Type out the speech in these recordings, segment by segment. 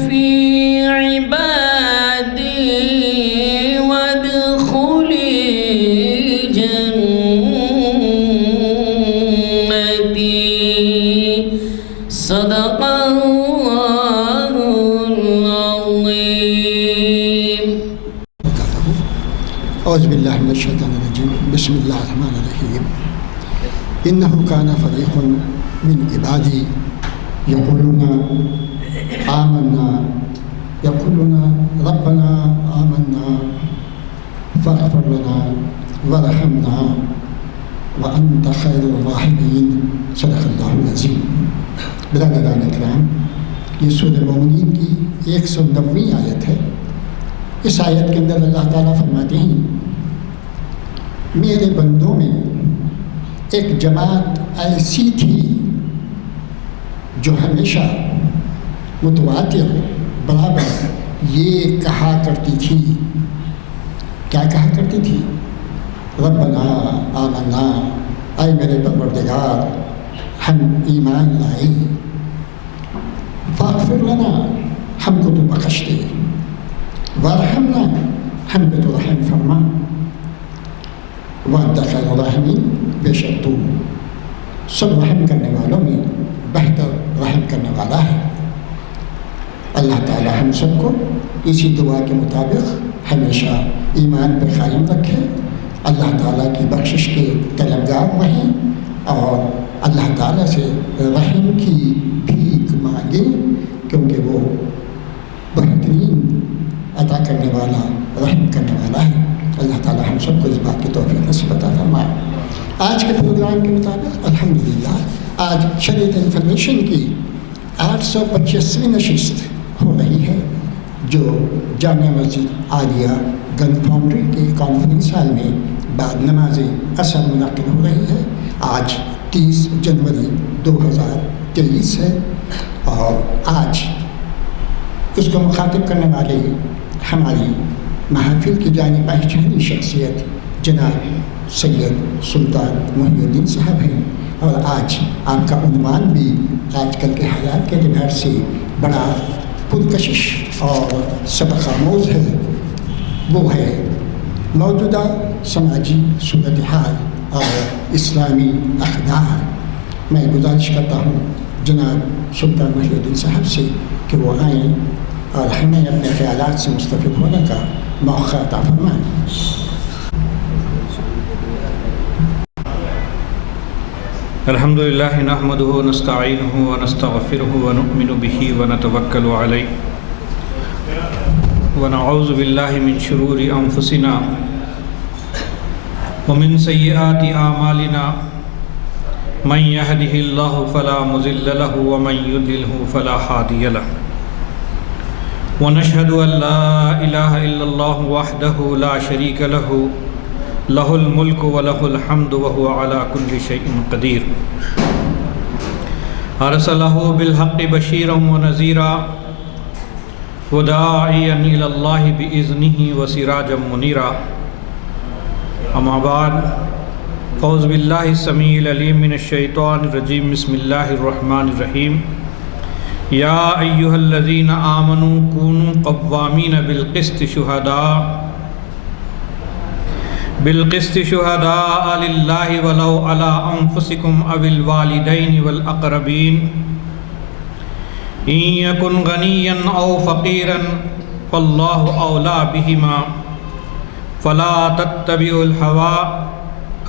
في عبادي وادخلي جنتي صدق الله العظيم. أعوذ بالله من الشيطان الرجيم. بسم الله الرحمن الرحيم. إنه كان فريق من عبادي يقولون ربنا آمنا فاغفر لنا وارحمنا وأنت خير الراحمين. صدق اللہ العظیم. برادران اکرام، یہ سورہ مومنین کی 190ویں آیت ہے. اس آیت کے اندر اللہ تعالیٰ فرماتے ہیں میرے بندوں میں ایک جماعت ایسی تھی جو ہمیشہ متواتر برابر یہ کہا کرتی تھی. کیا کہا کرتی تھی؟ ربنا آمنا، اے میرے پروردگار ہم ایمان لائے، فاغفر لنا، ہم کو تو بخش دے، وارحمنا، ہم پہ تو رحم فرما، وانت خیر الراحمین، بے شک تو سب رحم کرنے والوں میں بہتر رحم کرنے والا ہے. اللہ تعالی ہم سب کو اسی دعا کے مطابق ہمیشہ ایمان پر قائم رکھے، اللہ تعالیٰ کی بخشش کے طلبگار رہیں اور اللہ تعالیٰ سے رحم کی بھیک مانگیں، کیونکہ وہ بہترین عطا کرنے والا، رحم کرنے والا ہے. اللہ تعالیٰ ہم سب کو اس بات کی توفیق نصیب عطا فرمائے. آج کے پروگرام کے مطابق الحمدللہ آج شریعت انفارمیشن کی 825ویں نشست ہو رہی ہے، جو جامعہ مسجد عالیہ گن فاؤنڈری کے کانفرنس ہال میں بعد نماز عصر منعقد ہو رہی ہے. آج 30 جنوری 2023 ہے اور آج اس کو مخاطب کرنے والے ہماری محافل کی جانی پہچانی شخصیت جناب سید سلطان محی الدین صاحب ہیں، اور آج آپ کا عنوان بھی آج کل کے حالات کے اعتبار سے بڑا پرکشش اور سبق آموز ہے. وہ ہے موجودہ سماجی صورتحال اور اسلامی اقدار. میں گزارش کرتا ہوں جناب سلطان محی الدین صاحب سے کہ وہ آئیں اور ہمیں اپنے خیالات سے مستفید ہونے کا موقع عطا فرمائیں. الحمدللہ نحمدہ ونستعینہ ونستغفرہ ونؤمن بہ ونتوکل علیہ ونعوذ باللہ من شرور انفسنا ومن سیئات اعمالنا من یہدہ اللہ فلا مضل له ومن یضللہ فلا ہادی له ونشہد ان لا الہ الا اللہ وحدہ لا شریک له لہ الملک ولہ الحمد وہو علی کل شیء قدیر. ارسلہ بالحق بشیرا ونذیرا وداعیا الی اللہ باذنہ وسراجا منیرا. اما بعد فاعوذ باللہ السمیع العلیم من الشیطان الرجیم. بسم اللہ الرحمن الرحیم. یا ایہا الذین آمنوا کونوا قوامین بالقسط شہداء للہ ولو علی انفسکم او الوالدین والاقربین ان یکن غنیا او فقیرا فاللہ اولی بہما فلا تتبعوا الہوی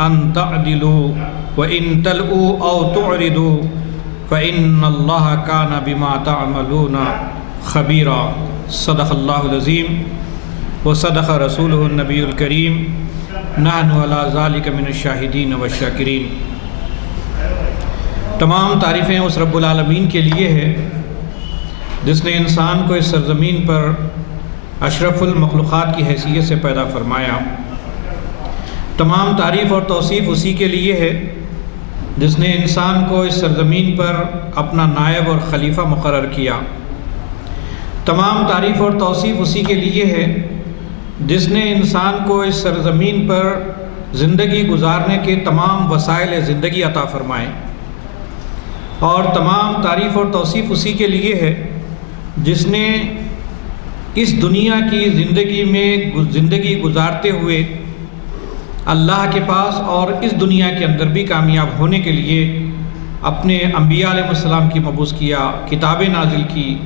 ان تعدلوا وان تلؤوا او تعرضوا فإن اللہ کان بما تعملون خبیرا. صدق اللہ العظیم وصدق رسولہ النبی الکریم. نحن علی ذالک من الشاہدین والشاکرین. تمام تعریفیں اس رب العالمین کے لیے ہے جس نے انسان کو اس سرزمین پر اشرف المخلوقات کی حیثیت سے پیدا فرمایا. تمام تعریف اور توصیف اسی کے لیے ہے جس نے انسان کو اس سرزمین پر اپنا نائب اور خلیفہ مقرر کیا. تمام تعریف اور توصیف اسی کے لیے ہے جس نے انسان کو اس سرزمین پر زندگی گزارنے کے تمام وسائل زندگی عطا فرمائے. اور تمام تعریف اور توصیف اسی کے لیے ہے جس نے اس دنیا کی زندگی گزارتے ہوئے اللہ کے پاس اور اس دنیا کے اندر بھی کامیاب ہونے کے لیے اپنے انبیاء علیہ السلام کی مبعوث کیا، کتابیں نازل کی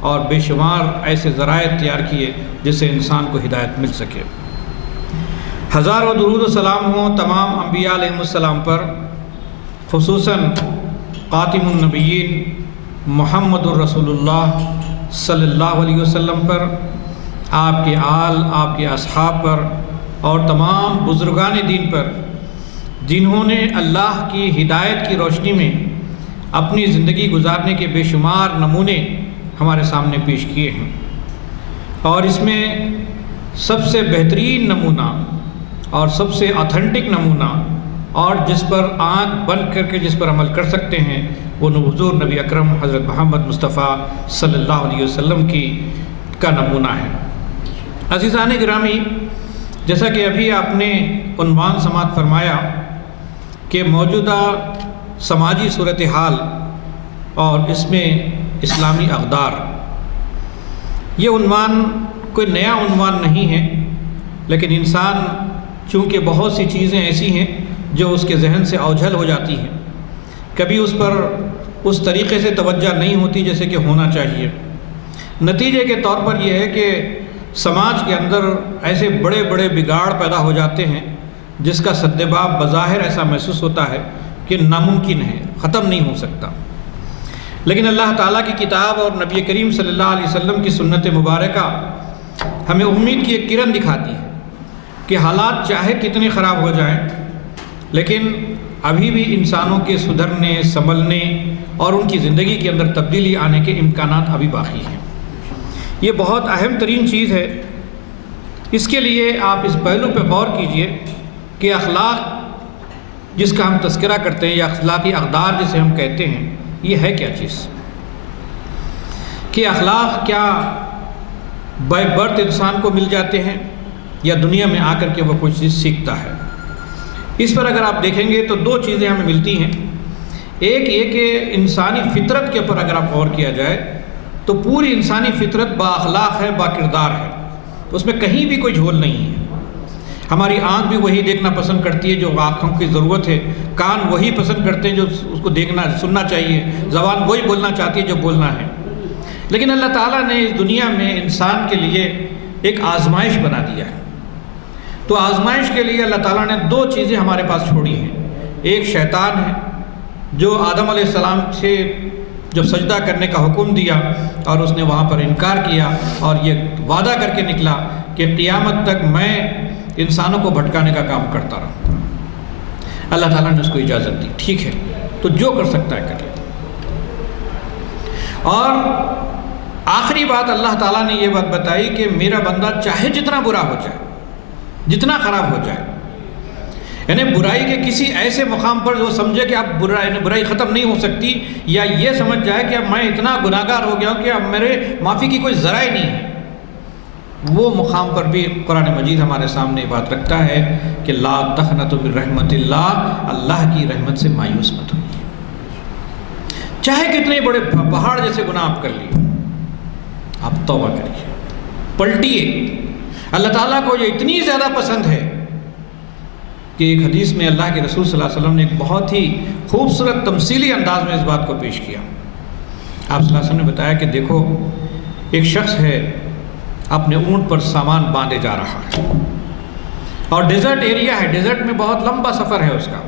اور بے شمار ایسے ذرائع تیار کیے جس سے انسان کو ہدایت مل سکے۔ ہزاروں درود و سلام ہوں تمام انبیاء علیہ السلام پر، خصوصاً خاتم النبیین محمد الرسول اللہ صلی اللہ علیہ وسلم پر، آپ کے آل، آپ کے اصحاب پر اور تمام بزرگان دین پر جنہوں نے اللہ کی ہدایت کی روشنی میں اپنی زندگی گزارنے کے بے شمار نمونے ہمارے سامنے پیش کیے ہیں۔ اور اس میں سب سے بہترین نمونہ اور سب سے آتھنٹک نمونہ اور جس پر آنکھ بند کر کے جس پر عمل کر سکتے ہیں وہ حضور نبی اکرم حضرت محمد مصطفیٰ صلی اللہ علیہ وسلم کا نمونہ ہے۔ عزیزان گرامی، جیسا کہ ابھی آپ نے عنوان سماعت فرمایا کہ موجودہ سماجی صورتحال اور اس میں اسلامی اقدار، یہ عنوان کوئی نیا عنوان نہیں ہے، لیکن انسان چونکہ بہت سی چیزیں ایسی ہیں جو اس کے ذہن سے اوجھل ہو جاتی ہیں، کبھی اس پر اس طریقے سے توجہ نہیں ہوتی جیسے کہ ہونا چاہیے۔ نتیجے کے طور پر یہ ہے کہ سماج کے اندر ایسے بڑے بڑے بگاڑ پیدا ہو جاتے ہیں جس کا سدباب بظاہر ایسا محسوس ہوتا ہے کہ ناممکن ہے، ختم نہیں ہو سکتا، لیکن اللہ تعالیٰ کی کتاب اور نبی کریم صلی اللہ علیہ وسلم کی سنت مبارکہ ہمیں امید کی ایک کرن دکھاتی ہے کہ حالات چاہے کتنے خراب ہو جائیں لیکن ابھی بھی انسانوں کے سدھرنے، سنبھلنے اور ان کی زندگی کے اندر تبدیلی آنے کے امکانات ابھی باقی ہیں۔ یہ بہت اہم ترین چیز ہے۔ اس کے لیے آپ اس پہلو پہ غور کیجئے کہ اخلاق جس کا ہم تذکرہ کرتے ہیں یا اخلاقی اقدار جسے ہم کہتے ہیں، یہ ہے کیا چیز؟ کہ اخلاق کیا بائی برتھ انسان کو مل جاتے ہیں یا دنیا میں آ کر کے وہ کچھ چیز سیکھتا ہے؟ اس پر اگر آپ دیکھیں گے تو دو چیزیں ہمیں ملتی ہیں۔ ایک یہ کہ انسانی فطرت کے اوپر اگر آپ غور کیا جائے تو پوری انسانی فطرت با اخلاق ہے، با کردار ہے، تو اس میں کہیں بھی کوئی جھول نہیں ہے۔ ہماری آنکھ بھی وہی دیکھنا پسند کرتی ہے جو آنکھوں کی ضرورت ہے، کان وہی پسند کرتے ہیں جو اس کو دیکھنا سننا چاہیے، زبان وہی بولنا چاہتی ہے جو بولنا ہے۔ لیکن اللہ تعالیٰ نے اس دنیا میں انسان کے لیے ایک آزمائش بنا دیا ہے، تو آزمائش کے لیے اللہ تعالیٰ نے دو چیزیں ہمارے پاس چھوڑی ہیں۔ ایک شیطان ہے جو آدم علیہ السلام سے جب سجدہ کرنے کا حکم دیا اور اس نے وہاں پر انکار کیا اور یہ وعدہ کر کے نکلا کہ قیامت تک میں انسانوں کو بھٹکانے کا کام کرتا رہا۔ اللہ تعالیٰ نے اس کو اجازت دی، ٹھیک ہے تو جو کر سکتا ہے کر لے۔ اور آخری بات اللہ تعالیٰ نے یہ بات بتائی کہ میرا بندہ چاہے جتنا برا ہو جائے، جتنا خراب ہو جائے، یعنی برائی کے کسی ایسے مقام پر جو سمجھے کہ اب برائی ختم نہیں ہو سکتی، یا یہ سمجھ جائے کہ اب میں اتنا گناہگار ہو گیا ہوں کہ اب میرے معافی کی کوئی ذرائع نہیں ہے، وہ مقام پر بھی قرآن مجید ہمارے سامنے بات رکھتا ہے کہ لا تقنطوا من رحمت اللہ، اللہ کی رحمت سے مایوس مت ہوئیے۔ چاہے کتنے بڑے پہاڑ جیسے گناہ آپ کر لیے، آپ توبہ کریے، پلٹیے۔ اللہ تعالیٰ کو یہ اتنی زیادہ پسند ہے کہ ایک حدیث میں اللہ کے رسول صلی اللہ علیہ وسلم نے ایک بہت ہی خوبصورت تمثیلی انداز میں اس بات کو پیش کیا۔ آپ صلی اللہ علیہ وسلم نے بتایا کہ دیکھو ایک شخص ہے اپنے اونٹ پر سامان باندھے جا رہا ہے اور ڈیزرٹ ایریا ہے، ڈیزرٹ میں بہت لمبا سفر ہے اس کا،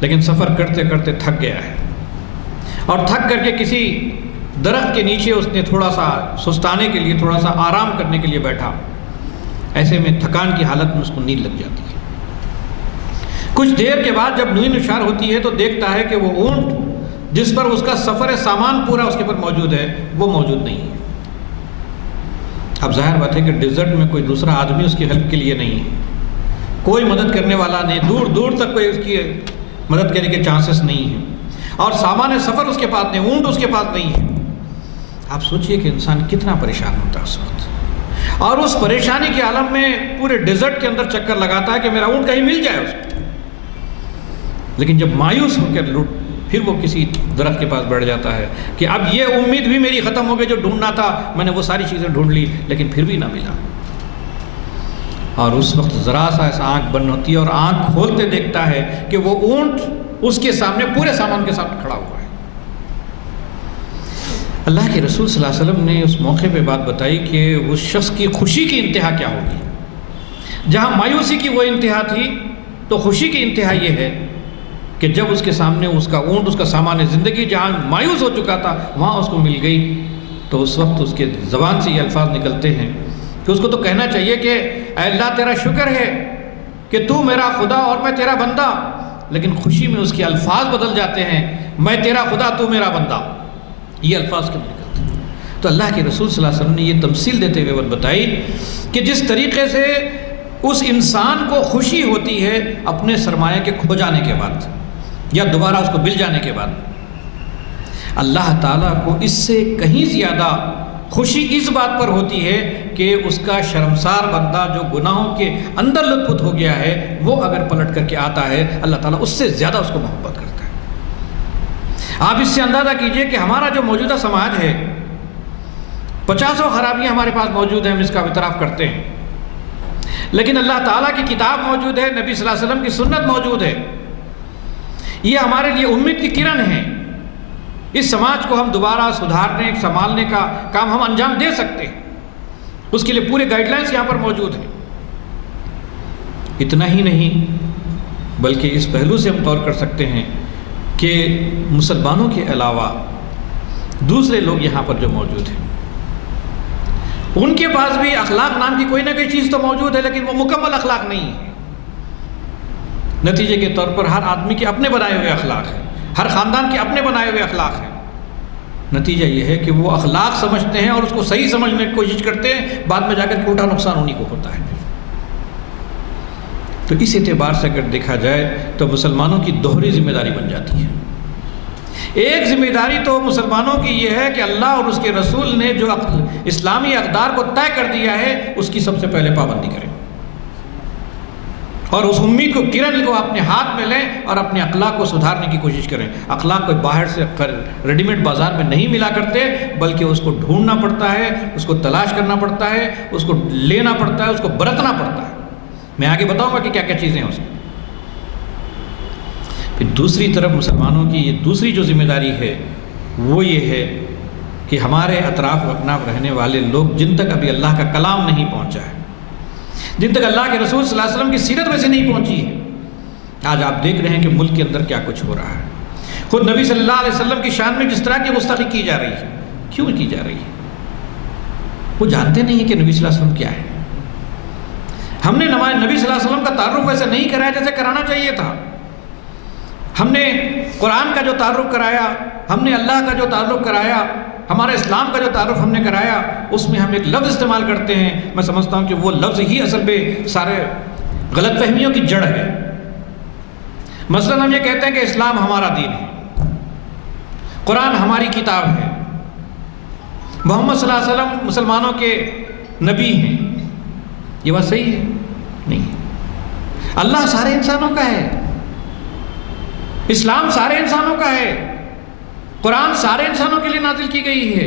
لیکن سفر کرتے کرتے تھک گیا ہے اور تھک کر کے کسی درخت کے نیچے اس نے تھوڑا سا سستانے کے لیے، تھوڑا سا آرام کرنے کے لیے بیٹھا۔ ایسے میں تھکان کی حالت میں اس کو نیند لگ جاتی ہے۔ کچھ دیر کے بعد جب نیند نشار ہوتی ہے تو دیکھتا ہے کہ وہ اونٹ جس پر اس کا سفر سامان پورا اس کے پر موجود ہے وہ موجود نہیں ہے۔ اب ظاہر بات ہے کہ ڈیزرٹ میں کوئی دوسرا آدمی اس کی ہیلپ کے لیے نہیں ہے، کوئی مدد کرنے والا نہیں، دور دور تک کوئی اس کی مدد کرنے کے چانسز نہیں ہیں، اور سامان سفر اس کے پاس نہیں، اونٹ اس کے پاس نہیں ہے۔ آپ سوچئے کہ انسان کتنا پریشان ہوتا ہے اس وقت، اور اس پریشانی کے عالم میں پورے ڈیزرٹ کے اندر چکر لگاتا ہے کہ میرا اونٹ کہیں مل جائے اس کو۔ لیکن جب مایوس ہو کر پھر وہ کسی درخت کے پاس بیٹھ جاتا ہے کہ اب یہ امید بھی میری ختم ہو گئی، جو ڈھونڈنا تھا میں نے وہ ساری چیزیں ڈھونڈ لی لیکن پھر بھی نہ ملا۔ اور اس وقت ذرا سا ایسا آنکھ بند ہوتی ہے اور آنکھ کھولتے دیکھتا ہے کہ وہ اونٹ اس کے سامنے پورے سامان کے ساتھ کھڑا ہوا ہے۔ اللہ کے رسول صلی اللہ علیہ وسلم نے اس موقع پہ بات بتائی کہ اس شخص کی خوشی کی انتہا کیا ہوگی۔ جہاں مایوسی کی وہ انتہا تھی تو خوشی کی انتہا یہ ہے کہ جب اس کے سامنے اس کا اونٹ، اس کا سامان زندگی جہاں مایوس ہو چکا تھا وہاں اس کو مل گئی، تو اس وقت اس کے زبان سے یہ الفاظ نکلتے ہیں کہ اس کو تو کہنا چاہیے کہ اے اللہ تیرا شکر ہے کہ تو میرا خدا اور میں تیرا بندہ، لیکن خوشی میں اس کے الفاظ بدل جاتے ہیں، میں تیرا خدا تو میرا بندہ، یہ الفاظ کیوں نکلتے ہیں؟ تو اللہ کے رسول صلی اللہ علیہ وسلم نے یہ تمثیل دیتے ہوئے بتائی کہ جس طریقے سے اس انسان کو خوشی ہوتی ہے اپنے سرمایہ کے کھو جانے کے بعد یا دوبارہ اس کو مل جانے کے بعد، اللہ تعالیٰ کو اس سے کہیں زیادہ خوشی اس بات پر ہوتی ہے کہ اس کا شرمسار بندہ جو گناہوں کے اندر لت پت ہو گیا ہے وہ اگر پلٹ کر کے آتا ہے، اللہ تعالیٰ اس سے زیادہ اس کو محبت کرتا ہے۔ آپ اس سے اندازہ کیجئے کہ ہمارا جو موجودہ سماج ہے 50 خرابیاں ہمارے پاس موجود ہیں، ہم اس کا اعتراف کرتے ہیں، لیکن اللہ تعالیٰ کی کتاب موجود ہے، نبی صلی اللہ علیہ وسلم کی سنت موجود ہے، یہ ہمارے لیے امید کی کرن ہے۔ اس سماج کو ہم دوبارہ سدھارنے سنبھالنے کا کام ہم انجام دے سکتے ہیں، اس کے لیے پورے گائیڈ لائنس یہاں پر موجود ہیں۔ اتنا ہی نہیں بلکہ اس پہلو سے ہم غور کر سکتے ہیں کہ مسلمانوں کے علاوہ دوسرے لوگ یہاں پر جو موجود ہیں ان کے پاس بھی اخلاق نام کی کوئی نہ کوئی چیز تو موجود ہے، لیکن وہ مکمل اخلاق نہیں ہے۔ نتیجے کے طور پر ہر آدمی کے اپنے بنائے ہوئے اخلاق ہیں، ہر خاندان کے اپنے بنائے ہوئے اخلاق ہیں۔ نتیجہ یہ ہے کہ وہ اخلاق سمجھتے ہیں اور اس کو صحیح سمجھنے کی کوشش کرتے ہیں، بعد میں جا کر الٹا نقصان انہیں کو ہوتا ہے۔ تو اس اعتبار سے اگر دیکھا جائے تو مسلمانوں کی دوہری ذمہ داری بن جاتی ہے۔ ایک ذمہ داری تو مسلمانوں کی یہ ہے کہ اللہ اور اس کے رسول نے جو اسلامی اقدار کو طے کر دیا ہے اس کی سب سے پہلے پابندی کریں، اور اس امید کو کرن کو اپنے ہاتھ میں لیں اور اپنے اخلاق کو سدھارنے کی کوشش کریں۔ اخلاق کو باہر سے ریڈی میڈ بازار میں نہیں ملا کرتے، بلکہ اس کو ڈھونڈنا پڑتا ہے، اس کو تلاش کرنا پڑتا ہے، اس کو لینا پڑتا ہے، اس کو برتنا پڑتا ہے۔ میں آگے بتاؤں گا کہ کیا کیا چیزیں ہیں اس میں۔ پھر دوسری طرف مسلمانوں کی یہ دوسری جو ذمہ داری ہے وہ یہ ہے کہ ہمارے اطراف و اکناف رہنے والے لوگ جن تک ابھی اللہ کا کلام نہیں پہنچا ہے، جن تک اللہ کے رسول صلی اللہ علیہ وسلم کی سیرت ویسے نہیں پہنچی ہے، آج آپ دیکھ رہے ہیں کہ ملک کے اندر کیا کچھ ہو رہا ہے۔ خود نبی صلی اللہ علیہ وسلم کی شان میں جس طرح کی گستاخی کی جا رہی ہے، کیوں کی جا رہی ہے؟ وہ جانتے نہیں ہیں کہ نبی صلی اللہ علیہ وسلم کیا ہے۔ ہم نے نبی صلی اللہ علیہ وسلم کا تعارف ویسے نہیں کرایا جیسے کرانا چاہیے تھا۔ ہم نے قرآن کا جو تعارف کرایا، ہم نے اللہ کا جو تعارف کرایا، ہمارے اسلام کا جو تعارف ہم نے کرایا، اس میں ہم ایک لفظ استعمال کرتے ہیں، میں سمجھتا ہوں کہ وہ لفظ ہی اصل میں سارے غلط فہمیوں کی جڑ ہے۔ مثلا ہم یہ کہتے ہیں کہ اسلام ہمارا دین ہے، قرآن ہماری کتاب ہے، محمد صلی اللہ علیہ وسلم مسلمانوں کے نبی ہیں۔ یہ بات صحیح ہے؟ نہیں۔ اللہ سارے انسانوں کا ہے، اسلام سارے انسانوں کا ہے، قرآن سارے انسانوں کے لیے نازل کی گئی ہے،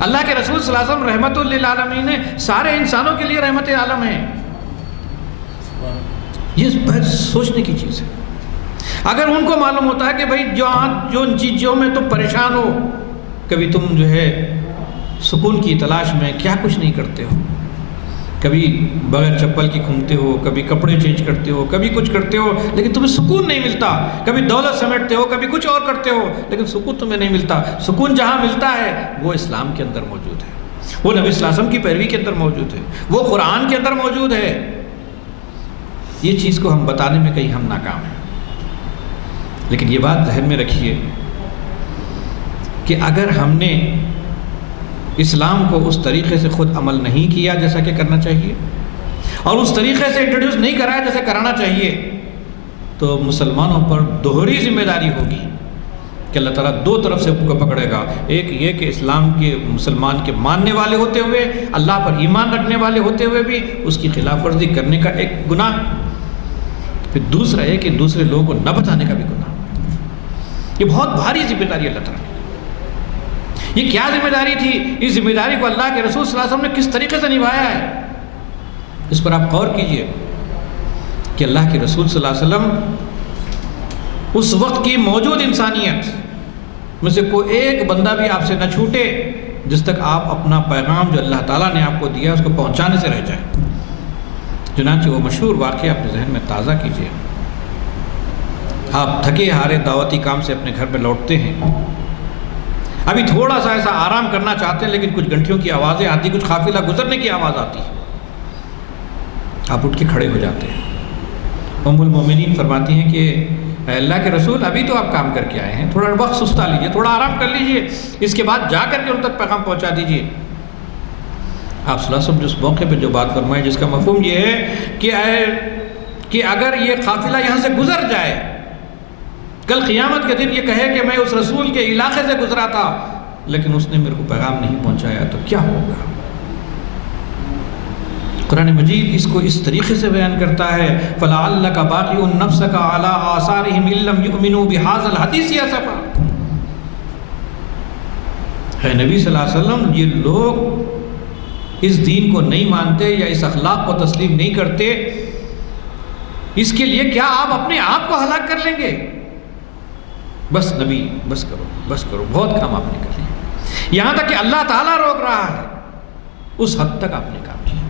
اللہ کے رسول صلی اللہ علیہ وسلم رحمت للعالمین نے سارے انسانوں کے لیے رحمت عالم ہے۔ یہ بہت سوچنے کی چیز ہے۔ اگر ان کو معلوم ہوتا ہے کہ بھائی جو ان چیزوں میں تم پریشان ہو، کبھی تم جو ہے سکون کی تلاش میں کیا کچھ نہیں کرتے ہو، کبھی بغیر چپل کی گھومتے ہو، کبھی کپڑے چینج کرتے ہو، کبھی کچھ کرتے ہو، لیکن تمہیں سکون نہیں ملتا، کبھی دولت سمیٹتے ہو، کبھی کچھ اور کرتے ہو، لیکن سکون تمہیں نہیں ملتا۔ سکون جہاں ملتا ہے وہ اسلام کے اندر موجود ہے، وہ نبی صلی اللہ علیہ وسلم کی پیروی کے اندر موجود ہے، وہ قرآن کے اندر موجود ہے۔ یہ چیز کو ہم بتانے میں کہیں ہم ناکام ہیں، لیکن یہ بات ذہن میں رکھیے کہ اگر ہم نے اسلام کو اس طریقے سے خود عمل نہیں کیا جیسا کہ کرنا چاہیے، اور اس طریقے سے انٹروڈیوس نہیں کرایا جیسے کرانا چاہیے، تو مسلمانوں پر دوہری ذمہ داری ہوگی کہ اللہ تعالیٰ دو طرف سے کو پکڑے گا۔ ایک یہ کہ اسلام کے مسلمان کے ماننے والے ہوتے ہوئے، اللہ پر ایمان رکھنے والے ہوتے ہوئے بھی اس کی خلاف ورزی کرنے کا ایک گناہ، پھر دوسرا ہے کہ دوسرے لوگوں کو نہ بتانے کا بھی گناہ۔ یہ بہت بھاری ذمہ داری اللہ تعالیٰ نے. یہ کیا ذمہ داری تھی؟ اس ذمہ داری کو اللہ کے رسول صلی اللہ علیہ وسلم نے کس طریقے سے نبھایا ہے، اس پر آپ غور کیجئے کہ اللہ کے رسول صلی اللہ علیہ وسلم اس وقت کی موجود انسانیت میں سے کوئی ایک بندہ بھی آپ سے نہ چھوٹے جس تک آپ اپنا پیغام جو اللہ تعالیٰ نے آپ کو دیا اس کو پہنچانے سے رہ جائیں. چنانچہ وہ مشہور واقعہ اپنے ذہن میں تازہ کیجئے. آپ تھکے ہارے دعوتی کام سے اپنے گھر میں لوٹتے ہیں، ابھی تھوڑا سا ایسا آرام کرنا چاہتے ہیں، لیکن کچھ گھنٹیوں کی آوازیں آتی، کچھ قافلہ گزرنے کی آواز آتی ہے. آپ اٹھ کے کھڑے ہو جاتے ہیں. ام المومنین فرماتی ہیں کہ اے اللہ کے رسول، ابھی تو آپ کام کر کے آئے ہیں، تھوڑا وقت سستا لیجئے، تھوڑا آرام کر لیجئے، اس کے بعد جا کر کے ان تک پیغام پہنچا دیجئے. آپ صلی اللہ علیہ وسلم جس موقع پہ جو بات فرمائے جس کا مفہوم یہ ہے کہ اگر یہ قافلہ یہاں سے گزر جائے، کل قیامت کے دن یہ کہے کہ میں اس رسول کے علاقے سے گزرا تھا لیکن اس نے میرے کو پیغام نہیں پہنچایا، تو کیا ہوگا؟ قرآن مجید اس کو اس طریقے سے بیان کرتا ہے فَلَعَلَّكَ بَاقِعٌ نَفْسَكَ عَلَىٰ آثَارِهِمْ إِن لَّمْ يُؤْمِنُوا بِهَٰذَا الْحَدِيثِ أَسَفًا. ہے نبی صلی اللہ علیہ وسلم، یہ لوگ اس دین کو نہیں مانتے یا اس اخلاق کو تسلیم نہیں کرتے، اس کے لیے کیا آپ اپنے آپ کو ہلاک کر لیں گے؟ بس نبی بس کرو، بہت کام آپ نے کر لیا. یہاں تک کہ اللہ تعالیٰ روک رہا ہے، اس حد تک آپ نے کام کیا.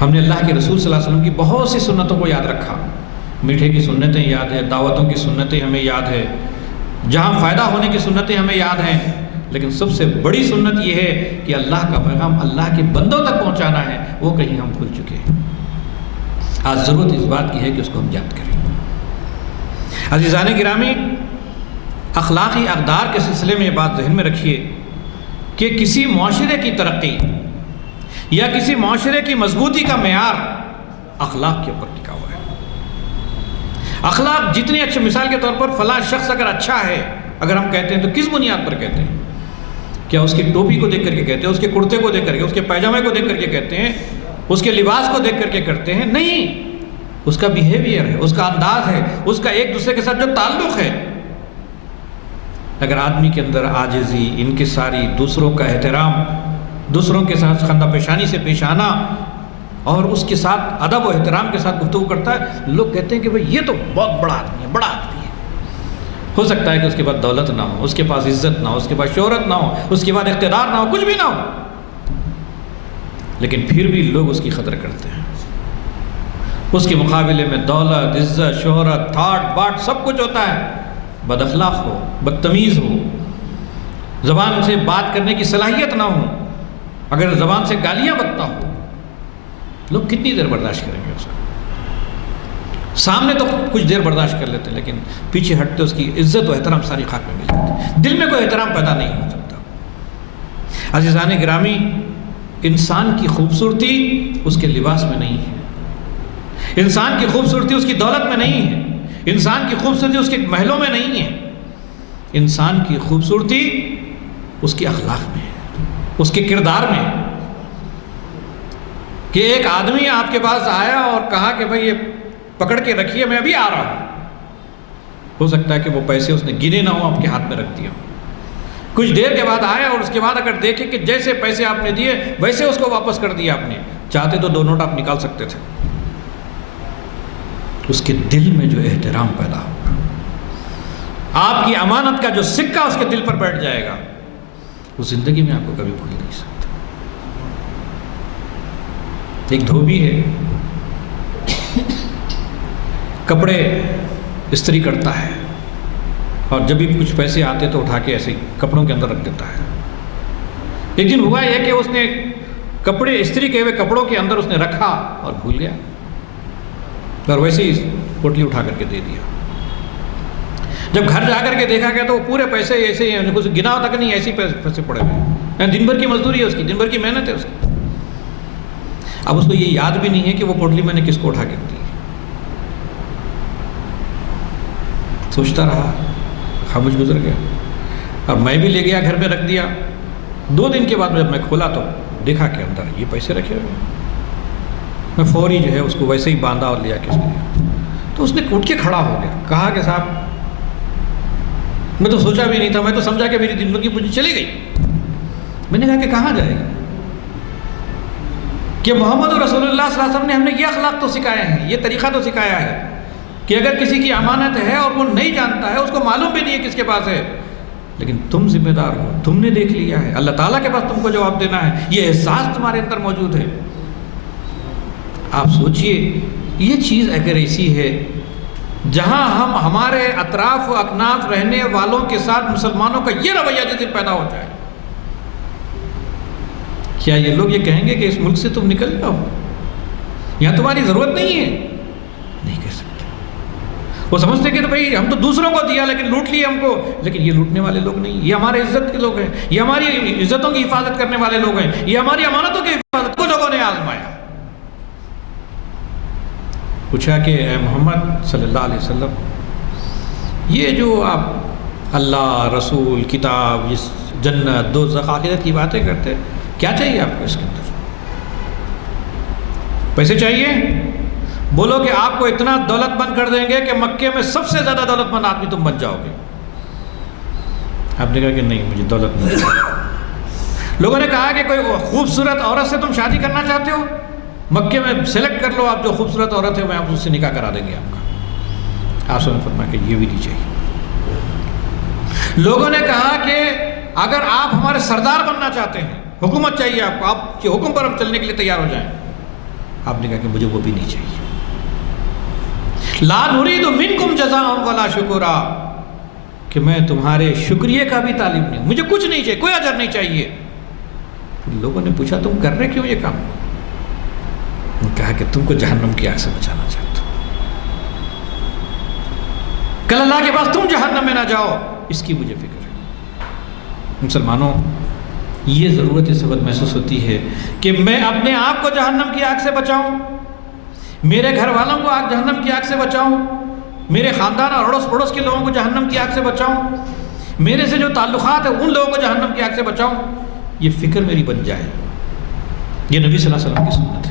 ہم نے اللہ کے رسول صلی اللہ علیہ وسلم کی بہت سی سنتوں کو یاد رکھا. میٹھے کی سنتیں یاد ہے، دعوتوں کی سنتیں ہمیں یاد ہے، جہاں فائدہ ہونے کی سنتیں ہمیں یاد ہیں، لیکن سب سے بڑی سنت یہ ہے کہ اللہ کا پیغام اللہ کے بندوں تک پہنچانا ہے، وہ کہیں ہم بھول چکے ہیں. آج ضرورت اس بات کی ہے کہ اس کو ہم یاد کریں. عزیزان گرامی، اخلاقی اقدار کے سلسلے میں یہ بات ذہن میں رکھیے کہ کسی معاشرے کی ترقی یا کسی معاشرے کی مضبوطی کا معیار اخلاق کے اوپر ٹکا ہوا ہے. اخلاق جتنے اچھے، مثال کے طور پر فلاں شخص اگر اچھا ہے اگر ہم کہتے ہیں تو کس بنیاد پر کہتے ہیں؟ کیا اس کی ٹوپی کو دیکھ کر کے کہتے ہیں، اس کے کرتے کو دیکھ کر کے، اس کے پیجامے کو دیکھ کر کے کہتے ہیں، اس کے لباس کو دیکھ کر کے کرتے ہیں؟ نہیں، اس کا بیہیویئر ہے، اس کا انداز ہے، اس کا ایک دوسرے کے ساتھ جو تعلق ہے. اگر آدمی کے اندر عاجزی، انکساری، دوسروں کا احترام، دوسروں کے ساتھ خندہ پیشانی سے پیش آنا اور اس کے ساتھ ادب و احترام کے ساتھ گفتگو کرتا ہے، لوگ کہتے ہیں کہ بھئی یہ تو بہت بڑا آدمی ہے، بڑا آدمی ہے. ہو سکتا ہے کہ اس کے پاس دولت نہ ہو، اس کے پاس عزت نہ ہو، اس کے پاس شہرت نہ ہو، اس کے پاس اقتدار نہ ہو، کچھ بھی نہ ہو، لیکن پھر بھی لوگ اس کی قدر کرتے ہیں. اس کے مقابلے میں دولت، عزت، شہرت، ٹھاٹ باٹ سب کچھ ہوتا ہے، بد اخلاق ہو، بدتمیز ہو، زبان سے بات کرنے کی صلاحیت نہ ہو، اگر زبان سے گالیاں بکتا ہو، لوگ کتنی دیر برداشت کریں گے اس کو؟ سامنے تو کچھ دیر برداشت کر لیتے ہیں، لیکن پیچھے ہٹتے اس کی عزت و احترام ساری خاک میں مل جاتی، دل میں کوئی احترام پیدا نہیں ہو سکتا. عزیزان گرامی، انسان کی خوبصورتی اس کے لباس میں نہیں ہے، انسان کی خوبصورتی اس کی دولت میں نہیں ہے، انسان کی خوبصورتی اس کے محلوں میں نہیں ہے. انسان کی خوبصورتی اس کے اخلاق میں ہے، اس کے کردار میں. کہ ایک آدمی آپ کے پاس آیا اور کہا کہ بھئی یہ پکڑ کے رکھیے، میں ابھی آ رہا ہوں. ہو سکتا ہے کہ وہ پیسے اس نے گنے نہ ہوں، آپ کے ہاتھ میں رکھ دیا. کچھ دیر کے بعد آیا اور اس کے بعد اگر دیکھیں کہ جیسے پیسے آپ نے دیے ویسے اس کو واپس کر دیا آپ نے. چاہتے تو 2 نوٹ آپ نکال سکتے تھے. اس کے دل میں جو احترام پیدا ہوگا، آپ کی امانت کا جو سکہ اس کے دل پر بیٹھ جائے گا، وہ زندگی میں آپ کو کبھی بھول نہیں سکتا. ایک دھوبی ہے، کپڑے استری کرتا ہے اور جب بھی کچھ پیسے آتے تو اٹھا کے ایسے ہی کپڑوں کے اندر رکھ دیتا ہے. ایک دن ہوا یہ کہ اس نے کپڑے استری کے ہوئے کپڑوں کے اندر اس نے رکھا اور بھول گیا اور ویسے ہی پوٹلی اٹھا کر کے دے دیا. جب گھر جا کر کے دیکھا گیا تو وہ پورے پیسے ایسے ہی کچھ گنا تک نہیں، ایسے ہی پیسے پڑے ہوئے ہیں. دن بھر کی مزدوری ہے اس کی، دن بھر کی محنت ہے اس کی. اب اس کو یہ یاد بھی نہیں ہے کہ وہ پوٹلی میں نے کس کو اٹھا کے دی. سوچتا رہا، خاموش گزر گیا اور میں بھی لے گیا گھر میں رکھ دیا. 2 دن کے بعد جب میں کھولا تو دیکھا کہ اندر یہ پیسے رکھے ہوئے ہیں. میں فوری جو ہے اس کو ویسے ہی باندھا اور لیا کے اس کو دیا. تو اس نے اٹھ کے کھڑا ہو گیا، کہا کہ صاحب میں تو سوچا بھی نہیں تھا، میں تو سمجھا کہ میری زندگی مجھے چلی گئی۔ میں نے کہا کہ کہاں جائے گا؟ کہ محمد رسول اللہ صلی اللہ علیہ وسلم نے ہم نے یہ اخلاق تو سکھائے ہیں، یہ طریقہ تو سکھایا ہے کہ اگر کسی کی امانت ہے اور وہ نہیں جانتا ہے، اس کو معلوم بھی نہیں ہے کس کے پاس ہے، لیکن تم ذمہ دار ہو، تم نے دیکھ لیا ہے، اللہ تعالیٰ کے پاس تم کو جواب دینا ہے، یہ احساس تمہارے اندر موجود ہے۔ آپ سوچئے یہ چیز اگر ایسی ہے جہاں ہم ہمارے اطراف و اکناف رہنے والوں کے ساتھ مسلمانوں کا یہ رویہ جس دن پیدا ہو جائے، کیا یہ لوگ یہ کہیں گے کہ اس ملک سے تم نکل جاؤ، یہاں تمہاری ضرورت نہیں ہے؟ نہیں کہہ سکتے۔ وہ سمجھتے کہ بھائی ہم تو دوسروں کو دیا لیکن لوٹ لیے ہم کو، لیکن یہ لوٹنے والے لوگ نہیں، یہ ہمارے عزت کے لوگ ہیں، یہ ہماری عزتوں کی حفاظت کرنے والے لوگ ہیں، یہ ہماری امانتوں کی حفاظت کو لوگوں نے آزمایا۔ پوچھا کہ اے محمد صلی اللہ علیہ وسلم، یہ جو آپ اللہ، رسول، کتاب، جنت، دوزخ، آخرت کی باتیں کرتے، کیا چاہیے آپ کو اس کے اندر؟ پیسے چاہیے؟ بولو کہ آپ کو اتنا دولت مند کر دیں گے کہ مکے میں سب سے زیادہ دولت مند آدمی تم بن جاؤ گے۔ آپ نے کہا کہ نہیں، مجھے دولت نہیں چاہیے۔ لوگوں نے کہا کہ کوئی خوبصورت عورت سے تم شادی کرنا چاہتے ہو، مکے میں سلیکٹ کر لو، آپ جو خوبصورت عورت ہے میں آپ اس سے نکاح کرا دیں گے آپ کا۔ آپ نے فرمایا کہ یہ بھی نہیں چاہیے۔ لوگوں نے کہا کہ اگر آپ ہمارے سردار بننا چاہتے ہیں، حکومت چاہیے آپ کو، آپ کے حکم پر ہم چلنے کے لیے تیار ہو جائیں، آپ نے کہا کہ مجھے وہ بھی نہیں چاہیے۔ لا نرید منکم جزاء ولا شکورا، کہ میں تمہارے شکریہ کا بھی طالب نہیں، مجھے کچھ نہیں چاہیے، کوئی اجر نہیں چاہیے۔ لوگوں نے پوچھا تم کر رہے کیوں یہ کام؟ کہا کہ تم کو جہنم کی آگ سے بچانا چاہتا ہوں، کل اللہ کے پاس تم جہنم میں نہ جاؤ، اس کی مجھے فکر ہے۔ مسلمانوں، یہ ضرورت اس وقت محسوس ہوتی ہے کہ میں اپنے آپ کو جہنم کی آگ سے بچاؤں، میرے گھر والوں کو جہنم کی آگ سے بچاؤں، میرے خاندان اور اڑوس پڑوس کے لوگوں کو جہنم کی آگ سے بچاؤں، میرے سے جو تعلقات ہیں ان لوگوں کو جہنم کی آگ سے بچاؤں، یہ فکر میری بن جائے۔ یہ نبی صلی اللہ علیہ وسلم کی سنت ہے،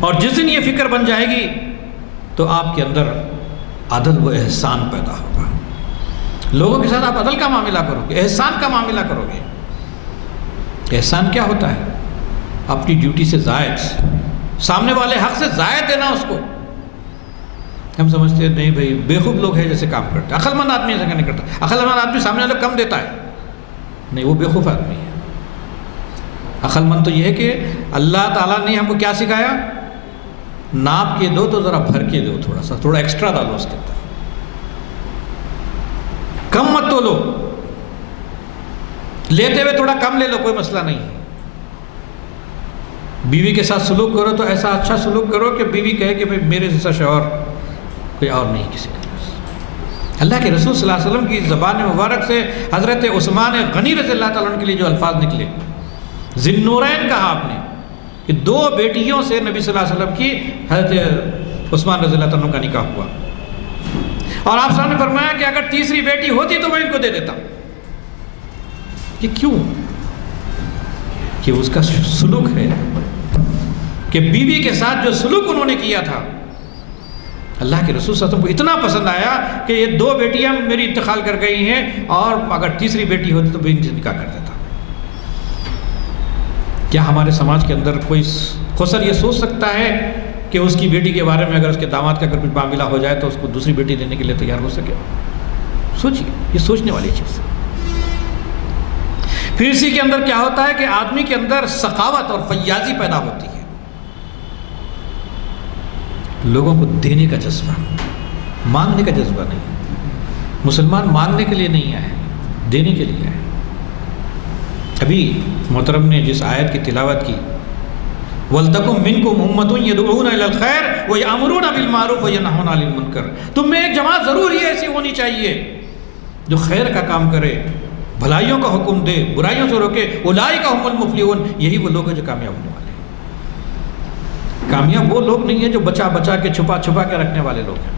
اور جس دن یہ فکر بن جائے گی تو آپ کے اندر عدل و احسان پیدا ہوگا۔ لوگوں کے ساتھ آپ عدل کا معاملہ کرو گے، احسان کا معاملہ کرو گے۔ احسان کیا ہوتا ہے؟ اپنی ڈیوٹی سے زائد، سامنے والے حق سے زائد دینا اس کو۔ ہم سمجھتے ہیں نہیں بھائی بیوقوف لوگ ہیں جیسے کام کرتے ہیں، عقل مند آدمی ایسا نہیں کرتا، عقل مند آدمی سامنے والے کم دیتا ہے، نہیں وہ بیوقوف آدمی ہے۔ عقل مند تو یہ ہے کہ اللہ تعالیٰ نے ہم کو کیا سکھایا؟ ناپ کے دو تو ذرا بھر کے دو، تھوڑا ایکسٹرا ڈالو اس کے اندر، کم مت تو لو، لیتے ہوئے تھوڑا کم لے لو، کوئی مسئلہ نہیں ہے۔ بیوی کے ساتھ سلوک کرو تو ایسا اچھا سلوک کرو کہ بیوی کہے کہ بھائی میرے جیسا شوہر کوئی اور نہیں کسی کے پاس۔ اللہ کے رسول صلی اللہ علیہ وسلم کی زبان مبارک سے حضرت عثمان غنی رضی اللہ تعالیٰ عنہ کے لیے جو الفاظ نکلے، ذی النورین کہا آپ نے، کہ دو بیٹیوں سے نبی صلی اللہ علیہ وسلم کی حضرت عثمان رضی اللہ عنہ کا نکاح ہوا، اور آپ صلی اللہ علیہ وسلم نے فرمایا کہ اگر تیسری بیٹی ہوتی تو میں ان کو دے دیتا۔ یہ کیوں؟ کہ اس کا سلوک ہے کہ بیوی کے ساتھ جو سلوک انہوں نے کیا تھا اللہ کے رسول صلی اللہ علیہ وسلم کو اتنا پسند آیا کہ یہ دو بیٹیاں میری انتقال کر گئی ہیں، اور اگر تیسری بیٹی ہوتی تو میں ان سے نکاح کر دیتا۔ کیا ہمارے سماج کے اندر کوئی خسر یہ سوچ سکتا ہے کہ اس کی بیٹی کے بارے میں اگر اس کے داماد کا اگر کچھ معاملہ ہو جائے تو اس کو دوسری بیٹی دینے کے لیے تیار ہو سکے؟ سوچیے، یہ سوچنے والی چیز ہے۔ پھر اسی کے اندر کیا ہوتا ہے کہ آدمی کے اندر سخاوت اور فیاضی پیدا ہوتی ہے، لوگوں کو دینے کا جذبہ، مانگنے کا جذبہ نہیں۔ مسلمان مانگنے کے لیے نہیں آئے، دینے کے لیے آئے۔ ابھی محترم نے جس آیت کی تلاوت کی، وَلْتَكُمْ مِنْكُمْ أُمَّةٌ يَدْعُونَ إِلَى الْخَيْرِ وَيَأْمُرُونَ بِالْمَعْرُوفِ وَيَنْهَوْنَ عَنِ الْمُنْكَرِ، تم میں ایک جماعت ضرور ہی ایسی ہونی چاہیے جو خیر کا کام کرے، بھلائیوں کا حکم دے، برائیوں سے روکے۔ اولئک هم المفلحون، یہی وہ لوگ ہیں جو کامیاب ہونے والے ہیں۔ کامیاب وہ لوگ نہیں ہیں جو بچا بچا کے چھپا چھپا کے رکھنے والے لوگ ہیں۔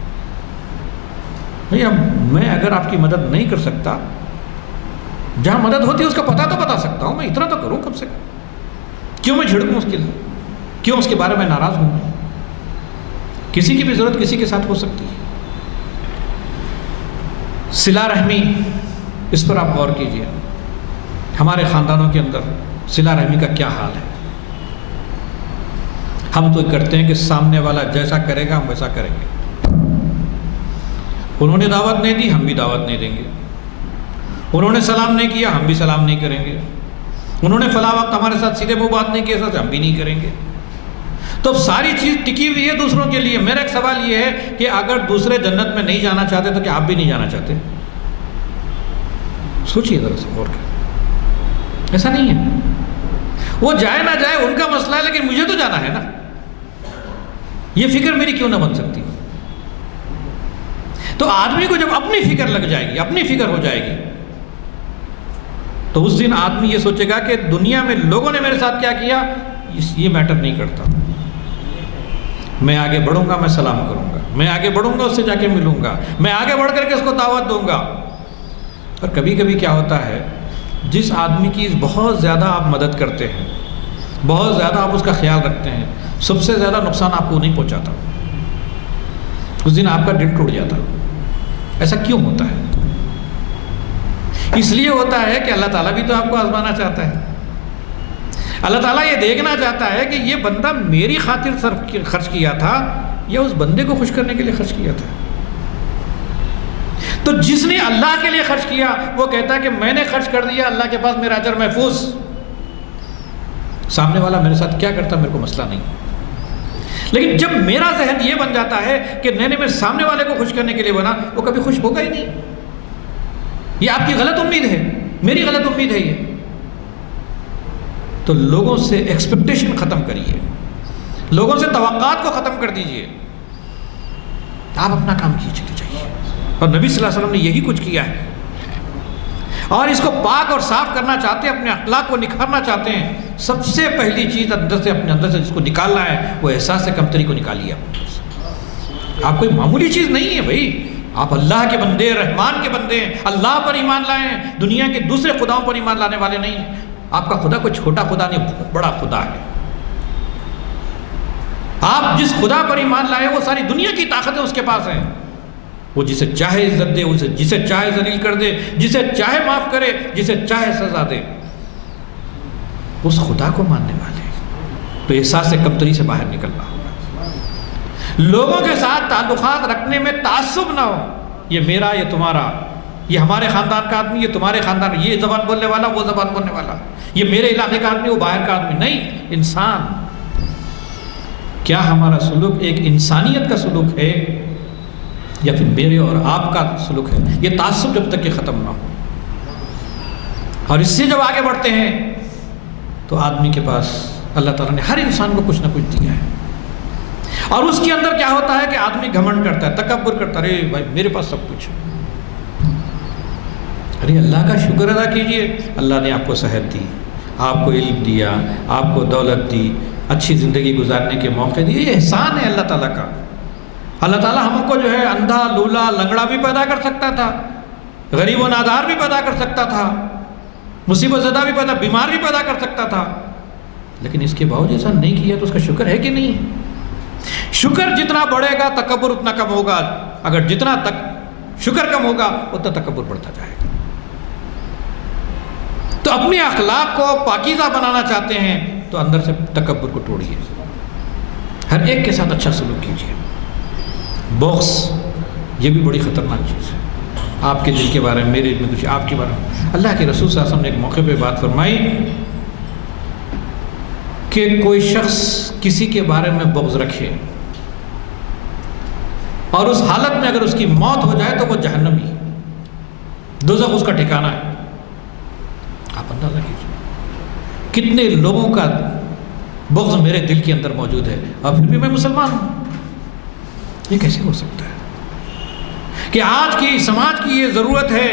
بھئی میں اگر آپ کی مدد نہیں کر سکتا، جہاں مدد ہوتی ہے اس کا پتہ تو بتا سکتا ہوں، میں اتنا تو کروں کم سے کم۔ کیوں میں جھڑکوں اس کے لیے؟ کیوں اس کے بارے میں ناراض ہوں؟ کسی کی بھی ضرورت کسی کے ساتھ ہو سکتی ہے۔ صلہ رحمی، اس پر آپ غور کیجئے، ہمارے خاندانوں کے اندر صلہ رحمی کا کیا حال ہے؟ ہم تو کرتے ہیں کہ سامنے والا جیسا کرے گا ہم ویسا کریں گے، انہوں نے دعوت نہیں دی ہم بھی دعوت نہیں دیں گے، انہوں نے سلام نہیں کیا ہم بھی سلام نہیں کریں گے، انہوں نے فلاں وقت ہمارے ساتھ سیدھے منہ بات نہیں کی ایسا ہم بھی نہیں کریں گے۔ تو ساری چیز ٹکی ہوئی ہے دوسروں کے لیے۔ میرا ایک سوال یہ ہے کہ اگر دوسرے جنت میں نہیں جانا چاہتے تو کیا آپ بھی نہیں جانا چاہتے؟ سوچیے ذرا سے غور کر، ایسا نہیں ہے، وہ جائے نہ جائے ان کا مسئلہ ہے، لیکن مجھے تو جانا ہے نا، یہ فکر میری کیوں نہ بن سکتی؟ تو آدمی کو جب اپنی فکر لگ جائے گی، اپنی فکر ہو جائے گی، تو اس دن آدمی یہ سوچے گا کہ دنیا میں لوگوں نے میرے ساتھ کیا کیا یہ میٹر نہیں کرتا، میں آگے بڑھوں گا، میں سلام کروں گا، میں آگے بڑھوں گا، اس سے جا کے ملوں گا، میں آگے بڑھ کر کے اس کو دعوت دوں گا۔ اور کبھی کبھی کیا ہوتا ہے، جس آدمی کی بہت زیادہ آپ مدد کرتے ہیں، بہت زیادہ آپ اس کا خیال رکھتے ہیں، سب سے زیادہ نقصان آپ کو نہیں پہنچاتا، اس دن آپ کا دل ٹوٹ جاتا۔ ایسا کیوں ہوتا ہے؟ اس لیے ہوتا ہے کہ اللہ تعالیٰ بھی تو آپ کو آزمانا چاہتا ہے، اللہ تعالیٰ یہ دیکھنا چاہتا ہے کہ یہ بندہ میری خاطر خرچ کیا تھا یا اس بندے کو خوش کرنے کے لیے خرچ کیا تھا۔ تو جس نے اللہ کے لیے خرچ کیا وہ کہتا ہے کہ میں نے خرچ کر دیا، اللہ کے پاس میرا اجر محفوظ، سامنے والا میرے ساتھ کیا کرتا میرے کو مسئلہ نہیں۔ لیکن جب میرا ذہن یہ بن جاتا ہے کہ نہیں میں سامنے والے کو خوش کرنے کے لیے بنا، وہ کبھی خوش ہوگا ہی نہیں۔ یہ آپ کی غلط امید ہے، میری غلط امید ہے یہ۔ تو لوگوں سے ایکسپیکٹیشن ختم کریے، لوگوں سے توقعات کو ختم کر دیجئے، آپ اپنا کام کیے چلے جائیے۔ اور نبی صلی اللہ علیہ وسلم نے یہی کچھ کیا ہے، اور اس کو پاک اور صاف کرنا چاہتے ہیں، اپنے اخلاق کو نکھارنا چاہتے ہیں، سب سے پہلی چیز اندر سے، اپنے اندر سے جس کو نکالنا ہے وہ احساس کمتری کو نکالیے اپنے اندر سے۔ آپ کوئی معمولی چیز نہیں ہے بھائی، آپ اللہ کے بندے، رحمان کے بندے ہیں، اللہ پر ایمان لائیں، دنیا کے دوسرے خداؤں پر ایمان لانے والے نہیں ہیں۔ آپ کا خدا کوئی چھوٹا خدا نہیں، بہت بڑا خدا ہے۔ آپ جس خدا پر ایمان لائے وہ ساری دنیا کی طاقتیں اس کے پاس ہیں، وہ جسے چاہے عزت دے، اسے جسے چاہے ذلیل کر دے، جسے چاہے معاف کرے، جسے چاہے سزا دے، اس خدا کو ماننے والے۔ تو احساس کمتری سے باہر نکلنا ہوگا، لوگوں کے ساتھ تعلقات رکھنے میں تعصب نہ ہو، یہ میرا یہ تمہارا، یہ ہمارے خاندان کا آدمی یہ تمہارے خاندان، یہ زبان بولنے والا وہ زبان بولنے والا، یہ میرے علاقے کا آدمی وہ باہر کا آدمی نہیں۔ انسان، کیا ہمارا سلوک ایک انسانیت کا سلوک ہے یا پھر میرے اور آپ کا سلوک ہے؟ یہ تعصب جب تک کہ ختم نہ ہو، اور اس سے جب آگے بڑھتے ہیں تو آدمی کے پاس اللہ تعالیٰ نے ہر انسان کو کچھ نہ کچھ دیا ہے، اور اس کے اندر کیا ہوتا ہے کہ آدمی گھمنڈ کرتا ہے، تکبر کرتا ہے، ارے بھائی میرے پاس سب کچھ ہے۔ ارے اللہ کا شکر ادا کیجئے، اللہ نے آپ کو صحت دی، آپ کو علم دیا، آپ کو دولت دی، اچھی زندگی گزارنے کے موقع دیے، یہ احسان ہے اللہ تعالیٰ کا۔ اللہ تعالیٰ ہم کو جو ہے اندھا، لولا، لنگڑا بھی پیدا کر سکتا تھا، غریب و نادار بھی پیدا کر سکتا تھا، مصیبت زدہ بھی پیدا، بیمار بھی پیدا کر سکتا تھا، لیکن اس کے باوجود ایسا نہیں کیا، تو اس کا شکر ہے کہ نہیں ہے؟ شکر جتنا بڑھے گا تکبر اتنا کم ہوگا، اگر جتنا شکر کم ہوگا اتنا تکبر بڑھتا جائے گا۔ تو اپنے اخلاق کو پاکیزہ بنانا چاہتے ہیں تو اندر سے تکبر کو توڑیے، ہر ایک کے ساتھ اچھا سلوک کیجیے۔ بغض یہ بھی بڑی خطرناک چیز ہے، آپ کے دل کے بارے میں، میرے میں کچھ آپ کے بارے میں۔ اللہ کے رسول صلی اللہ علیہ وسلم نے ایک موقع پہ بات فرمائی کہ کوئی شخص کسی کے بارے میں بغض رکھے اور اس حالت میں اگر اس کی موت ہو جائے تو وہ جہنمی، دوزخ اس کا ٹھکانہ ہے۔ آپ اندازہ کیجیے کتنے لوگوں کا بغض میرے دل کے اندر موجود ہے، اور پھر بھی میں مسلمان ہوں۔ یہ کیسے ہو سکتا ہے کہ آج کی سماج کی یہ ضرورت ہے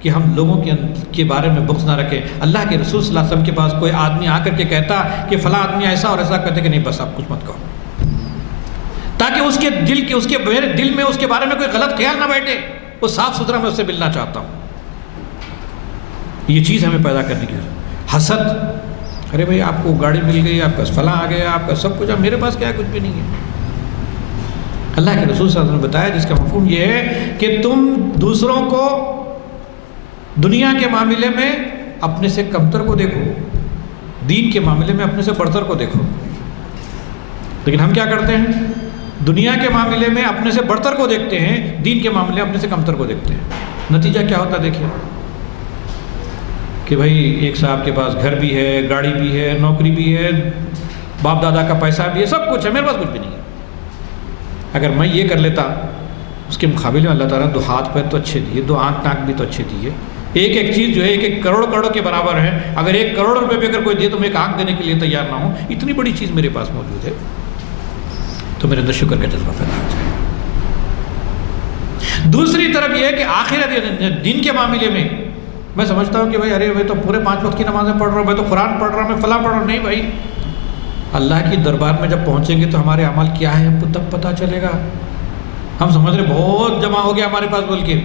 کہ ہم لوگوں کے بارے میں بغض نہ رکھیں۔ اللہ کے رسول صلی اللہ علیہ وسلم کے پاس کوئی آدمی آ کر کے کہتا کہ فلاں آدمی ایسا اور ایسا، کہتے کہ نہیں بس آپ کچھ مت کہو، تاکہ اس کے میرے دل میں اس کے بارے میں کوئی غلط خیال نہ بیٹھے، وہ صاف ستھرا میں اس سے ملنا چاہتا ہوں۔ یہ چیز ہمیں پیدا کرنے کی ضرورت۔ حسد، ارے بھائی آپ کو گاڑی مل گئی، آپ کا فلاں آ گیا، آپ کا سب کچھ، اب میرے پاس کیا ہے؟ کچھ بھی نہیں ہے۔ اللہ کے رسول صلی اللہ علیہ وسلم نے بتایا جس کا مفہوم یہ ہے کہ تم دوسروں کو دنیا کے معاملے میں اپنے سے کمتر کو دیکھو، دین کے معاملے میں اپنے سے بڑھتر کو دیکھو. لیکن ہم کیا کرتے ہیں؟ دنیا کے معاملے میں اپنے سے بڑھتر کو دیکھتے ہیں، دین کے معاملے میں اپنے سے کمتر کو دیکھتے ہیں. نتیجہ کیا ہوتا ہے دیکھیے کہ بھائی ایک صاحب کے پاس گھر بھی ہے، گاڑی بھی ہے، نوکری بھی ہے، باپ دادا کا پیسہ بھی ہے، سب کچھ ہے، میرے پاس کچھ بھی نہیں ہے. اگر میں یہ کر لیتا، اس کے مقابلے میں اللہ تعالیٰ نے 2 ہاتھ پیر تو اچھے دیے، 2 آنکھ ناک بھی تو اچھے دیے. ایک ایک چیز جو ہے 1 کروڑ کے برابر ہے. اگر 1 کروڑ روپے بھی اگر کوئی دے تو میں 1 آنکھ دینے کے لیے تیار نہ ہوں. اتنی بڑی چیز میرے پاس موجود ہے تو میرے اندر شکر کا جذبہ پیدا ہو جائے. دوسری طرف یہ ہے کہ آخرت دین کے معاملے میں سمجھتا ہوں کہ بھائی ارے میں تو پورے 5 وقت کی نمازیں پڑھ رہا ہوں، میں تو قرآن پڑھ رہا ہوں، میں فلاں پڑھ رہا ہوں. نہیں بھائی، اللہ کی دربار میں جب پہنچیں گے تو ہمارے عمل کیا ہے ہم کو تب پتہ چلے گا. ہم سمجھ رہے بہت جمع ہو گیا ہمارے پاس، بول کے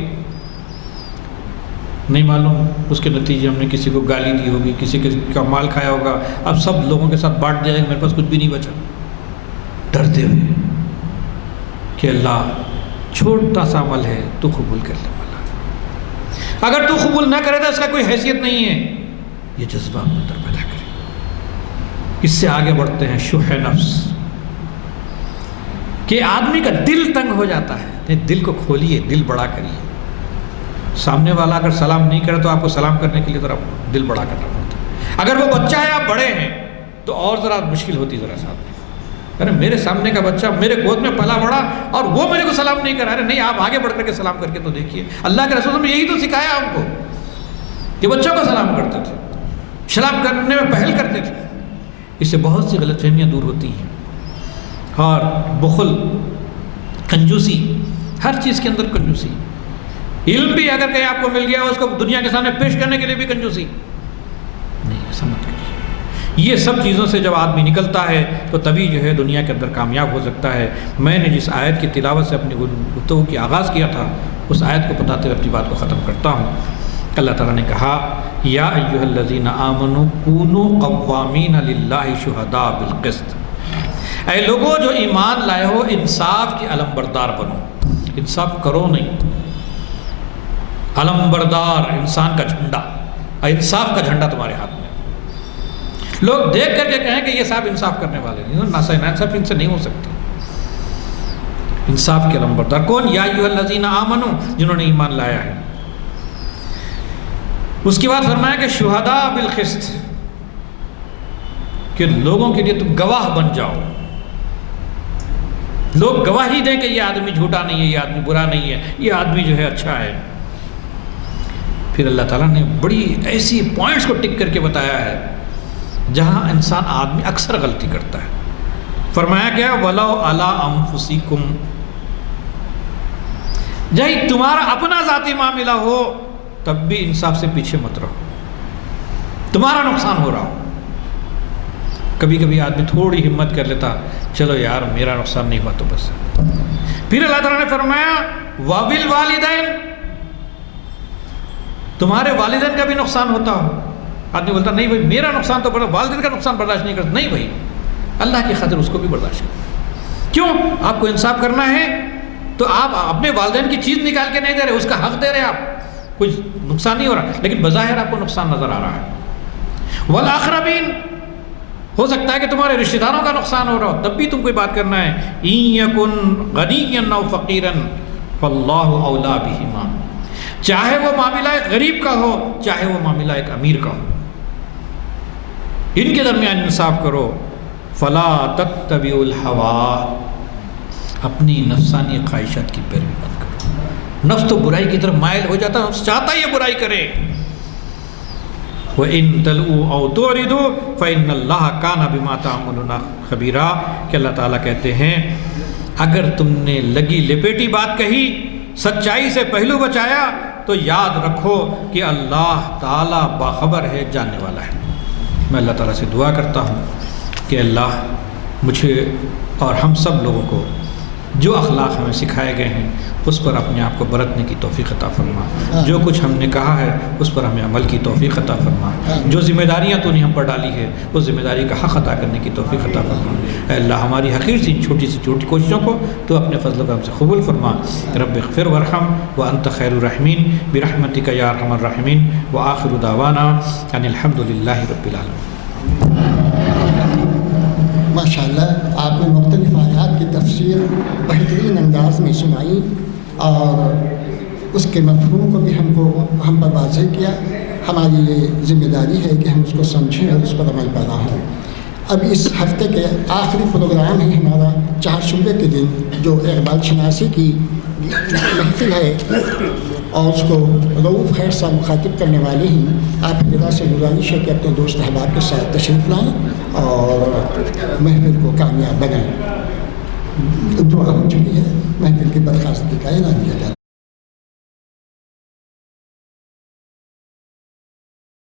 نہیں معلوم اس کے نتیجے ہم نے کسی کو گالی دی ہوگی، کسی کا مال کھایا ہوگا، اب سب لوگوں کے ساتھ بانٹ دیا ہے، میرے پاس کچھ بھی نہیں بچا. ڈرتے ہوئے کہ اللہ چھوٹا سا عمل ہے تو قبول کر لے والا، اگر تو قبول نہ کرے تو اس کا کوئی حیثیت نہیں ہے. یہ جذبہ اپنے اندر پیدا کرے. اس سے آگے بڑھتے ہیں شح نفس، کہ آدمی کا دل تنگ ہو جاتا ہے. دل کو کھولیے، دل بڑا کریے. سامنے والا اگر سلام نہیں کرے تو آپ کو سلام کرنے کے لیے ذرا دل بڑا کرنا پڑتا ہے. اگر وہ بچہ ہے، آپ بڑے ہیں، تو اور ذرا مشکل ہوتی ذرا سامنے. ارے میرے سامنے کا بچہ میرے گود میں پلا بڑا اور وہ میرے کو سلام نہیں کر رہا. ارے نہیں، آپ آگے بڑھ کر کے سلام کر کے تو دیکھیے. اللہ کے رسول نے یہی تو سکھایا ہم کو کہ بچوں کو سلام کرتے تھے، سلام کرنے میں پہل کرتے تھے. اس سے بہت سی غلط فہمیاں دور ہوتی ہیں. اور بخل، کنجوسی، ہر چیز کے اندر کنجوسی. علم بھی اگر کہیں آپ کو مل گیا اس کو دنیا کے سامنے پیش کرنے کے لیے بھی کنجوسی نہیں. سمجھ کریے یہ سب چیزوں سے جب آدمی نکلتا ہے تو تبھی جو ہے دنیا کے اندر کامیاب ہو سکتا ہے. میں نے جس آیت کی تلاوت سے اپنی گفتگو کی آغاز کیا تھا اس آیت کو بتاتے ہوئے اپنی بات کو ختم کرتا ہوں. اللہ تعالیٰ نے کہا یا ایھا الذین آمنوا کونوا قوامین للہ شہداء بالقسط. اے لوگوں جو ایمان لائے ہو، انصاف کی علم بردار بنو. انصاف کرو نہیں، علم بردار، انسان کا جھنڈا، انصاف کا جھنڈا تمہارے ہاتھ میں. لوگ دیکھ کر کے کہیں کہ یہ صاحب انصاف کرنے والے نہیں، انصاف ان سے نہیں ہو سکتی. انصاف کے علم بردار کون؟ یا ایھا الذین آمنوا، جنہوں نے ایمان لایا ہے. اس کے بعد فرمایا کہ شہداء بالقسط، کہ لوگوں کے لیے تم گواہ بن جاؤ. لوگ گواہی دیں کہ یہ آدمی جھوٹا نہیں ہے، یہ آدمی برا نہیں ہے، یہ آدمی جو ہے اچھا ہے. پھر اللہ تعالیٰ نے بڑی ایسی پوائنٹس کو ٹک کر کے بتایا ہے جہاں انسان آدمی اکثر غلطی کرتا ہے. فرمایا کیا؟ وَلَوْ عَلَىٰ أَنفُسِكُمْ، جہاں تمہارا اپنا ذاتی معاملہ ہو تب بھی انصاف سے پیچھے مت رہو. تمہارا نقصان ہو رہا ہو، کبھی کبھی آدمی تھوڑی ہمت کر لیتا، چلو یار میرا نقصان نہیں ہوا تو بس. پھر اللہ تعالیٰ نے فرمایا وَبِالْوَالِدَيْنِ، تمہارے والدین کا بھی نقصان ہوتا ہو. آدمی بولتا نہیں بھائی میرا نقصان تو بڑا، والدین کا نقصان برداشت نہیں کرتا. نہیں بھائی، اللہ کی خاطر اس کو بھی برداشت کرو. کیوں؟ آپ کو انصاف کرنا ہے تو آپ اپنے والدین کی چیز نکال کے نہیں دے رہے، اس کا حق دے رہے. آپ کچھ نقصان نہیں ہو رہا لیکن بظاہر آپ کو نقصان نظر آ رہا ہے. والآخرین، ہو سکتا ہے کہ تمہارے رشتہ داروں کا نقصان ہو رہا ہو، تب بھی تم کوئی بات کرنا ہے. إِن يَكُنْ غَنِيًّا أَوْ فَقِيرًا فَاللَّهُ أَوْلَىٰ بِهِمَا، چاہے وہ معاملہ ایک غریب کا ہو چاہے وہ معاملہ ایک امیر کا ہو، ان کے درمیان انصاف کرو. فَلَا تَتَّبِعُوا الْهَوَىٰ، اپنی نفسانی خواہشات کی پیروی مت کرو. نفس تو برائی کی طرف مائل ہو جاتا ہے، نفس چاہتا ہے یہ برائی کرے. وَإِن تَلْوُوا أَوْ تُعْرِضُوا فَإِنَّ اللَّهَ كَانَ بِمَا تَعْمَلُونَ خَبِيرًا، کہ اللہ تعالیٰ کہتے ہیں اگر تم نے لگی لپیٹی بات کہی، سچائی سے پہلو بچایا، تو یاد رکھو کہ اللہ تعالیٰ باخبر ہے، جاننے والا ہے. میں اللہ تعالیٰ سے دعا کرتا ہوں کہ اللہ مجھے اور ہم سب لوگوں کو جو اخلاق ہمیں سکھائے گئے ہیں اس پر اپنے آپ کو برتنے کی توفیق عطا فرما، جو کچھ ہم نے کہا ہے اس پر ہمیں عمل کی توفیق عطا فرما، جو ذمہ داریاں تو نے ہم پر ڈالی ہے اس ذمہ داری کا حق ادا کرنے کی توفیق عطا فرما۔ اے اللہ ہماری حقیر سی چھوٹی کوششوں کو تو اپنے فضل و کرم سے قبول فرما۔ رب اغفر وارحم وانت خیر الراحمین برحمتک یا ارحم الراحمین، وآخر دعوانا ان الحمد للہ رب العالمین۔ ماشاءاللہ آپ نے مختلف آیات کی تفسیر بہترین انداز میں سنائی اور اس کے مفہوم کو بھی ہم پر واضح کیا۔ ہماری یہ ذمہ داری ہے کہ ہم اس کو سمجھیں اور اس پر عمل پیدا ہوں۔ اب اس ہفتے کے آخری پروگرام ہے ہمارا چہارشنبے کے دن جو اقبال شناسی کی محفل ہے اور اس کو رؤوف خیر صاحب مخاطب کرنے والے ہیں۔ آپ حضرات سے گزارش ہے کہ اپنے دوست احباب کے ساتھ تشریف لائیں اور محفل کو کامیاب بنائیں۔ دعا ہو چکی ہے، محفل کی برخاستگی کا اعلان کیا جاتا ہے۔